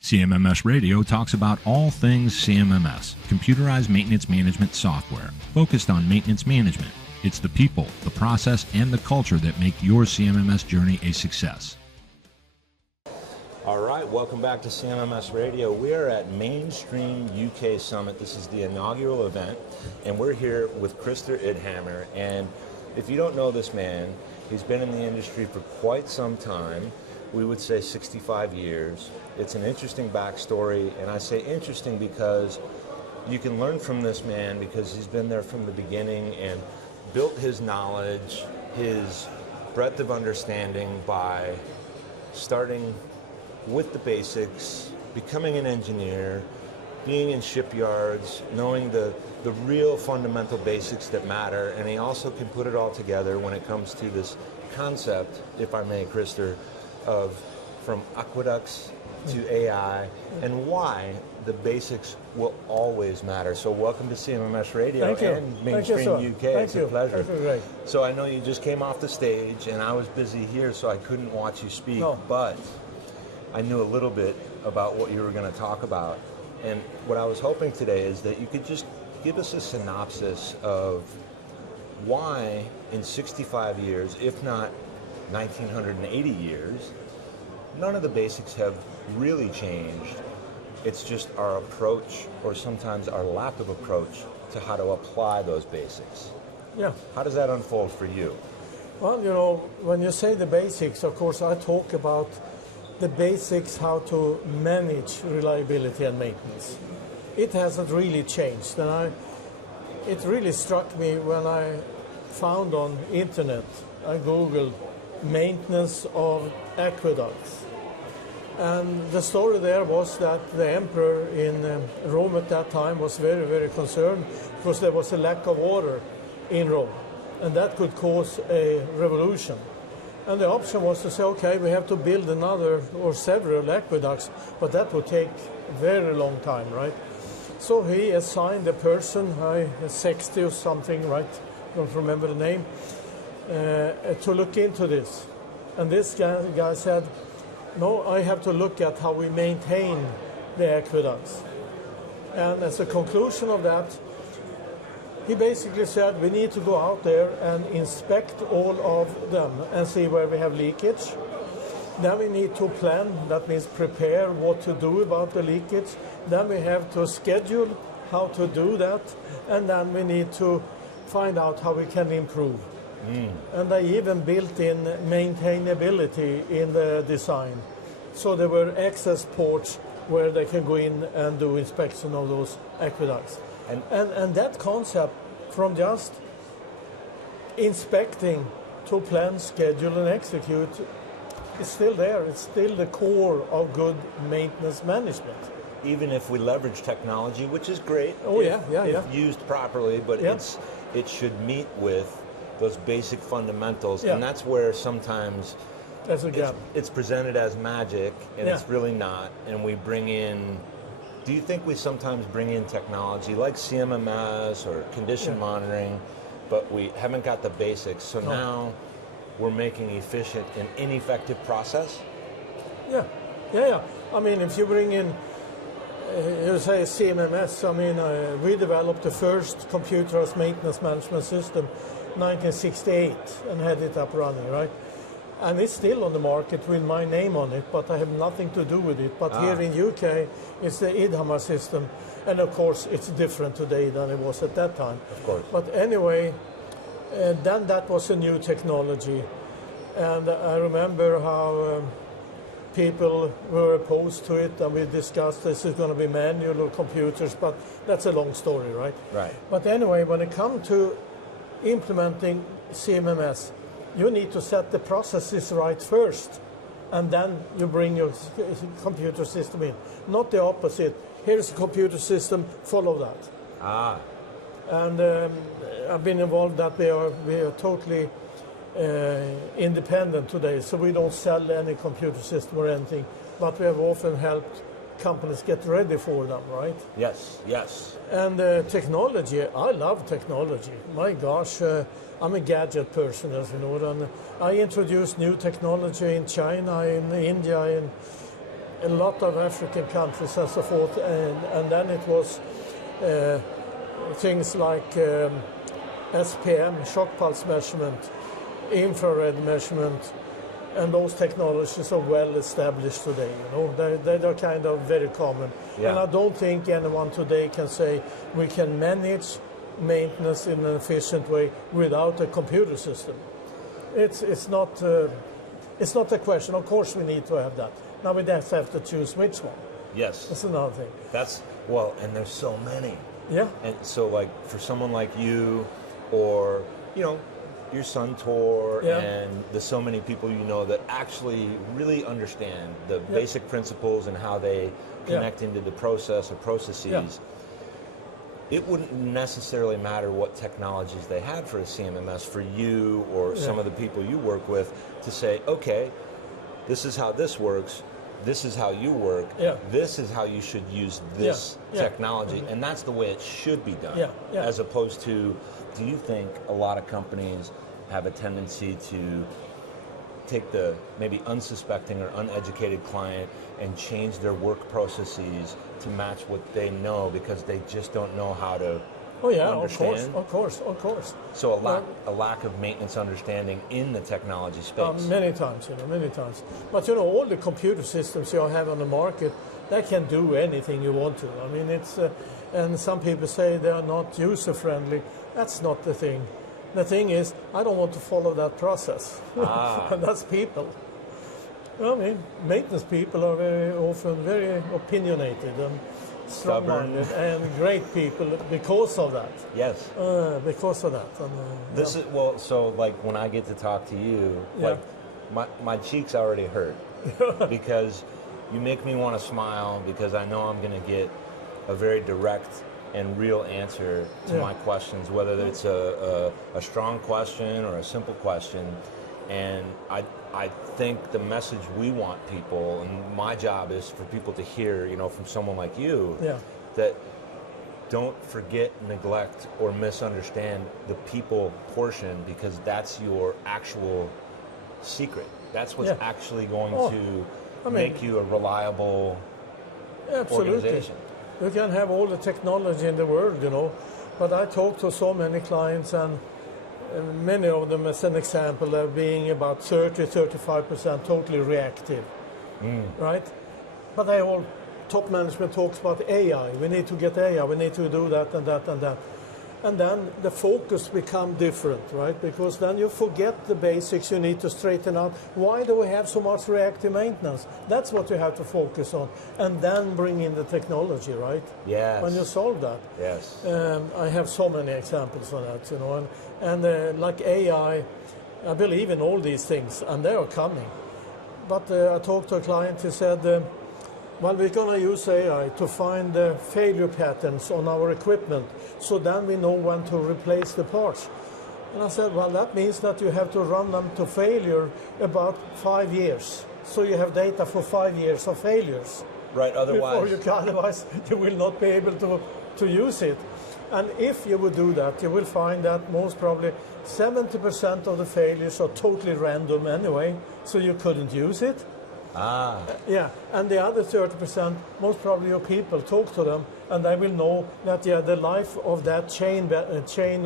CMMS Radio talks about all things CMMS, computerized maintenance management software, focused on maintenance management. It's the people, the process, and the culture that make your CMMS journey a success. All right, welcome back to CMMS Radio. We are at Mainstream UK Summit. This is the inaugural event, and we're here with Christer Idhammar. And if you don't know this man, he's been in the industry for quite some time. We would say 65 years. It's an interesting backstory, and I say interesting because you can learn from this man because he's been there from the beginning and built his knowledge, his breadth of understanding by starting with the basics, becoming an engineer, being in shipyards, knowing the real fundamental basics that matter, and he also can put it all together when it comes to this concept, if I may, Christer, of from aqueducts to AI and why the basics will always matter. So welcome to CMMS Radio and Mainstream UK. It's a pleasure. Thank you. So I know you just came off the stage and I was busy here so I couldn't watch you speak, but I knew a little bit about what you were going to talk about. And what I was hoping today is that you could just give us a synopsis of why in 65 years, if not 1980 years, none of the basics have really changed. It's just our approach, or sometimes our lack of approach, to how to apply those basics. Yeah. How does that unfold for you? Well, you know, when you say the basics, of course, I talk about the basics, how to manage reliability and maintenance. It hasn't really changed. And it really struck me when I found on internet, I Googled maintenance of aqueducts. And the story there was that the emperor in Rome at that time was very, very concerned because there was a lack of water in Rome. And that could cause a revolution. And the option was to say, okay, we have to build another or several aqueducts, but that would take a very long time, right? So he assigned a person, 60 or something, right? Don't remember the name, to look into this. And this guy said, no, I have to look at how we maintain the aqueducts. And as a conclusion of that, he basically said we need to go out there and inspect all of them and see where we have leakage. Then we need to plan, that means prepare what to do about the leakage. Then we have to schedule how to do that. And then we need to find out how we can improve. And they even built in maintainability in the design. So there were access ports where they can go in and do inspection of those aqueducts. And that concept from just inspecting to plan, schedule and execute is still there. It's still the core of good maintenance management. Even if we leverage technology, which is great if used properly, but it should meet with those basic fundamentals, and that's where sometimes it's presented as magic, and it's really not, and we bring in, do you think we sometimes bring in technology like CMMS or condition monitoring, but we haven't got the basics, so now we're making efficient an ineffective process? Yeah. I mean, if you bring in, you say CMMS, I mean, we developed the first computerized maintenance management system 1968 and had it up running, right? And it's still on the market with my name on it, but I have nothing to do with it. But here in UK, it's the Idhammar system. And of course, it's different today than it was at that time. Of course. But anyway, then that was a new technology. And I remember how people were opposed to it, and we discussed this is going to be manual or computers, but that's a long story, right? Right. But anyway, when it comes to implementing CMMS, you need to set the processes right first, and then you bring your computer system in. Not the opposite. Here's a computer system, follow that. And I've been involved that we are totally independent today, so we don't sell any computer system or anything, but we have often helped companies get ready for them, right? Yes. And technology, I love technology. My gosh, I'm a gadget person, as you know, and I introduced new technology in China, in India, in a lot of African countries and so forth, and then it was things like SPM, shock pulse measurement, infrared measurement, and those technologies are well established today. They're kind of very common. Yeah. And I don't think anyone today can say we can manage maintenance in an efficient way without a computer system. It's not a question. Of course we need to have that. Now we just have to choose which one. Yes. That's another thing. And there's so many. Yeah. And so like for someone like you, or your son Tor, and there's so many people that actually really understand the basic principles and how they connect into the process or processes. Yeah. It wouldn't necessarily matter what technologies they had for a CMMS for you or some of the people you work with to say, okay, this is how this works, this is how you work, this is how you should use this technology, and that's the way it should be done. As opposed to, do you think a lot of companies have a tendency to take the maybe unsuspecting or uneducated client and change their work processes to match what they know because they just don't know how to understand? Of course. So a lack of maintenance understanding in the technology space. Many times. But all the computer systems you have on the market, they can do anything you want to. I mean, it's and some people say they are not user friendly. That's not the thing. The thing is, I don't want to follow that process. And that's people. I mean, maintenance people are very often very opinionated and strong-minded and great people because of that. Yes. Because of that. And, so like when I get to talk to you, like my cheeks already hurt because you make me want to smile because I know I'm going to get a very direct and real answer to my questions, whether it's a strong question or a simple question. And I think the message we want people, and my job is for people to hear, from someone like you, that don't forget, neglect, or misunderstand the people portion, because that's your actual secret. That's what's actually going to make you a reliable organization. You can have all the technology in the world, but I talk to so many clients, and many of them, as an example, are being about 30-35% totally reactive, right? But top management talks about AI. We need to get AI. We need to do that and that and that. And then the focus becomes different, right? Because then you forget the basics. You need to straighten out. Why do we have so much reactive maintenance? That's what you have to focus on. And then bring in the technology, right? Yes. When you solve that. Yes. I have so many examples on that, And like AI, I believe in all these things, and they are coming. But I talked to a client who said, well, we're going to use AI to find the failure patterns on our equipment, so then we know when to replace the parts. And I said, well, that means that you have to run them to failure about 5 years. So you have data for 5 years of failures. Right, Otherwise you will not be able to use it. And if you would do that, you will find that most probably 70% of the failures are totally random anyway, so you couldn't use it. And the other 30%, most probably your people, talk to them, and they will know that the life of that chain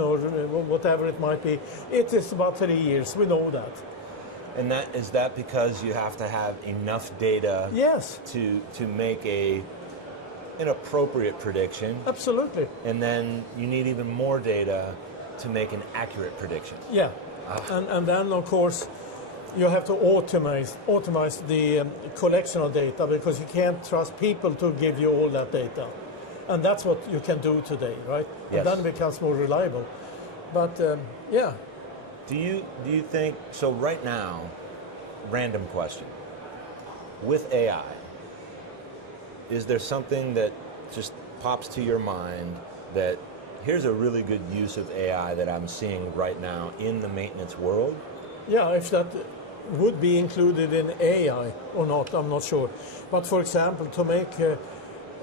or whatever it might be, it is about 3 years. We know that. And is that because you have to have enough data? Yes. To make an appropriate prediction? Absolutely. And then you need even more data to make an accurate prediction. Yeah. And then of course you have to automate the collection of data, because you can't trust people to give you all that data. And that's what you can do today, right? Yes. And then it becomes more reliable. But Do you think, so right now, random question, with AI, is there something that just pops to your mind that here's a really good use of AI that I'm seeing right now in the maintenance world? Yeah, if that would be included in AI or not, I'm not sure. But for example, to make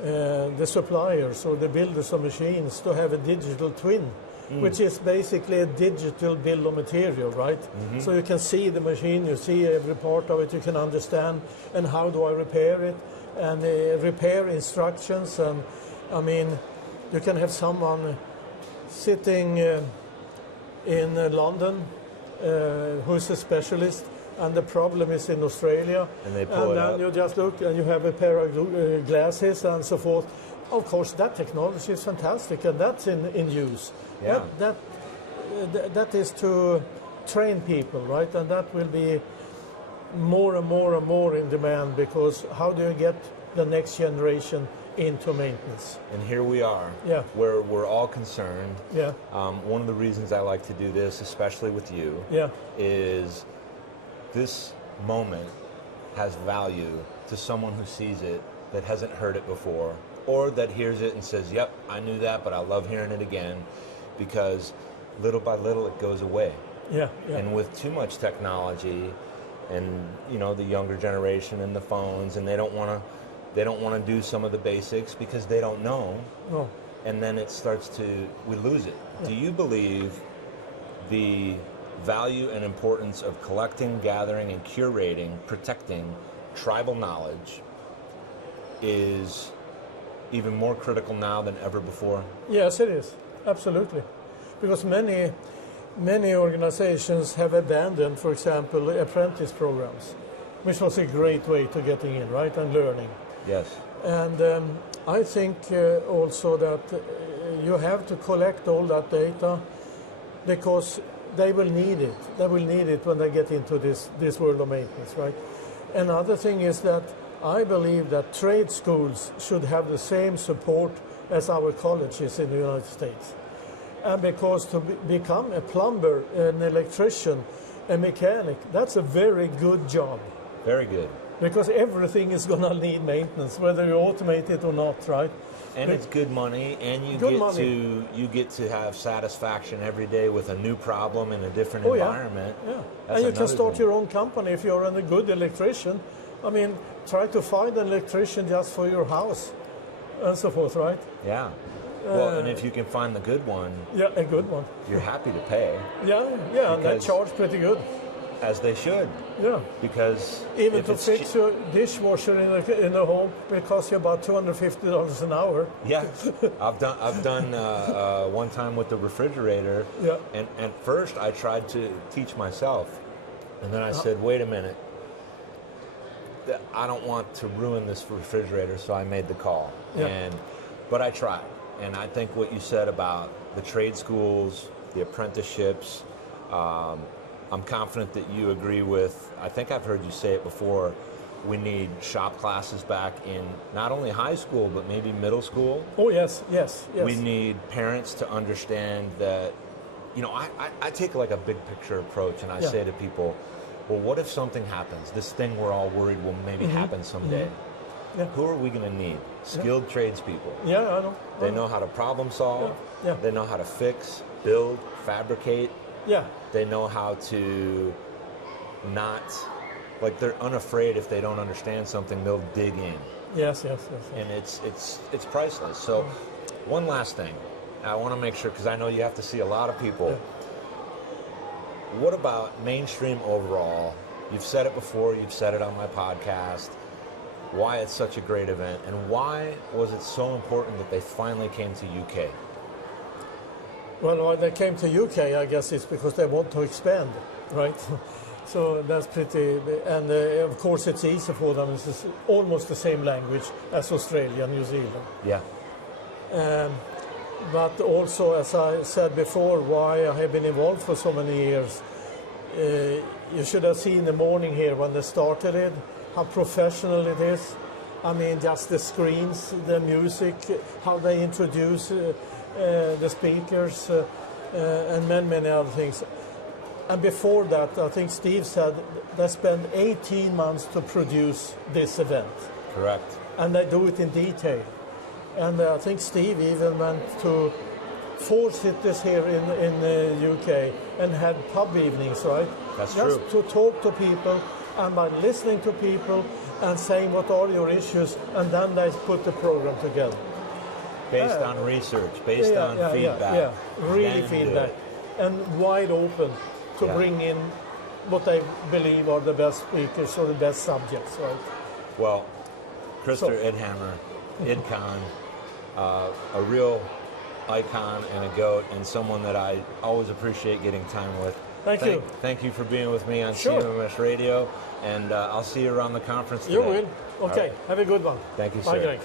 the suppliers or the builders of machines to have a digital twin which is basically a digital bill of material, right? So you can see the machine, you see every part of it, you can understand, and how do I repair it, and repair instructions. And I mean, you can have someone sitting in London who's a specialist, and the problem is in Australia, And they pull it then up. you just look and you have a pair of glasses and so forth. Of course, that technology is fantastic, and that's in use. Yeah. That is to train people, right? And that will be more and more and more in demand, because how do you get the next generation into maintenance? And here we are, Yeah. where we're all concerned. Yeah, One of the reasons I like to do this, especially with you, yeah, is this moment has value to someone who sees it that hasn't heard it before, or that hears it and says, yep, I knew that, but I love hearing it again, because little by little it goes away. yeah, yeah. And with too much technology, and the younger generation and the phones, and they don't want to do some of the basics because they don't know, No. and then it starts we lose it. Do you believe the value and importance of collecting, gathering, and curating, protecting tribal knowledge is even more critical now than ever before? Yes, it is. Absolutely. Because many organizations have abandoned, for example, apprentice programs, which was a great way to getting in, right, and learning. Yes. And I think also that you have to collect all that data, because they will need it. They will need it when they get into this world of maintenance, right? Another thing is that I believe that trade schools should have the same support as our colleges in the United States. And because to become a plumber, an electrician, a mechanic, that's a very good job. Very good. Because everything is going to need maintenance, whether you automate it or not, right? And it's good money, and you get to have satisfaction every day with a new problem in a different environment. Yeah. That's And you can another start thing. your own company if you're a good electrician. I mean, try to find an electrician just for your house and so forth, right? Yeah. Well, and if you can find the good one, Yeah, a good one. you're happy to pay, Yeah, and they Because- charge pretty good. as they should, Yeah. because Even if to it's fix your dishwasher in a home, it costs you about $250 an hour. Yeah, I've done one time with the refrigerator. Yeah. And at first I tried to teach myself, and then I said, wait a minute, I don't want to ruin this refrigerator, so I made the call. Yeah. But I tried, and I think what you said about the trade schools, the apprenticeships, I'm confident that you agree with. I think I've heard you say it before. We need shop classes back in not only high school, but maybe middle school. Oh, yes. We need parents to understand that, I take like a big picture approach, and I say to people, well, what if something happens? This thing we're all worried will maybe happen someday. Yeah. Who are we going to need? Skilled tradespeople. Yeah, I know. They know how to problem solve. Yeah. They know how to fix, build, fabricate. Yeah. They know how to not, like, they're unafraid if they don't understand something, they'll dig in. Yes. And it's priceless. So one last thing. I want to make sure, because I know you have to see a lot of people. Yeah. What about mainstream overall? You've said it before, you've said it on my podcast, why it's such a great event, and why was it so important that they finally came to UK? Well, when they came to UK, I guess it's because they want to expand, right? So that's pretty, and of course it's easy for them. It's almost the same language as Australia and New Zealand. Yeah. But also, as I said before, why I have been involved for so many years. You should have seen the morning here when they started it, how professional it is. I mean, just the screens, the music, how they introduce the speakers, and many other things. And before that, I think Steve said they spent 18 months to produce this event. Correct. And they do it in detail. And I think Steve even went to 4 cities here in the UK and had pub evenings, right? That's Just true. to talk to people, and by listening to people and saying what are your issues, and then they put the program together. based on research, based on feedback. Really feedback, and wide open to bring in what I believe are the best speakers or the best subjects, right? Well, Christer Idhammar, IDCON, a real icon and a GOAT, and someone that I always appreciate getting time with. Thank you. Thank you for being with me on CMMS Radio, and I'll see you around the conference today. You will. Okay, have a good one. Thank you, Bye, sir. Greg.